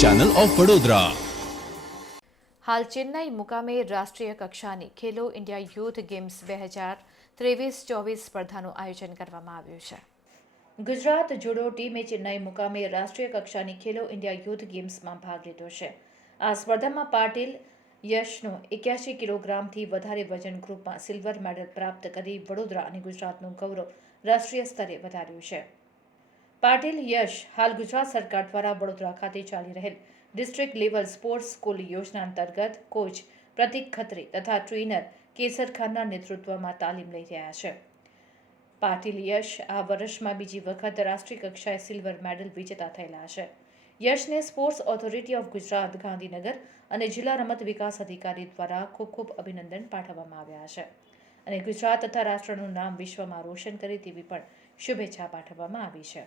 Channel of Vadodara હાલ ચેન્નાઈ મુકામે રાષ્ટ્રીય કક્ષાની ખેલો ઇન્ડિયા યુથ ગેમ્સ બે હજાર ત્રેવીસ, ચોવીસ સ્પર્ધાનું આયોજન કરવામાં આવ્યું છે. ગુજરાત જુડો ટીમે ચેન્નાઈ મુકામે રાષ્ટ્રીય કક્ષાની ખેલો ઇન્ડિયા યુથ ગેમ્સમાં ભાગ લીધો છે. આ સ્પર્ધામાં પાટીલ યશનો એક્યાસી કિલોગ્રામથી વધારે વજન ગ્રુપમાં સિલ્વર મેડલ પ્રાપ્ત કરી વડોદરા અને ગુજરાતનું ગૌરવ રાષ્ટ્રીય સ્તરે વધાર્યું છે. પાટીલ યશ હાલ ગુજરાત સરકાર દ્વારા વડોદરા ખાતે ચાલી રહેલ ડિસ્ટ્રિક્ટ લેવલ સ્પોર્ટ્સ સ્કૂલ યોજના અંતર્ગત કોચ પ્રતિક ખત્રી તથા ટ્રેનર કેસર ખાનના નેતૃત્વમાં તાલીમ લઈ રહ્યા છે. પાટીલ યશ આ વર્ષમાં બીજી વખત રાષ્ટ્રીય કક્ષાએ સિલ્વર મેડલ વિજેતા થયેલા છે. યશને sports authority of Gujarat Gandhinagar અને જિલ્લા રમત વિકાસ અધિકારી દ્વારા ખૂબ ખૂબ અભિનંદન પાઠવવામાં આવ્યા છે. અને ગુજરાત તથા રાષ્ટ્રનું નામ વિશ્વમાં રોશન કરે તેવી પણ શુભેચ્છા પાઠવવામાં આવી છે.